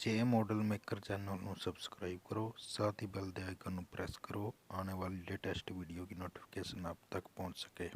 जे model maker channel ਨੂੰ subscribe करो, साथ ही बेल के आइकन ਨੂੰ प्रेस करो। आने वाली लेटेस्ट वीडियो की नोटिफिकेशन आप तक पहुंच सके।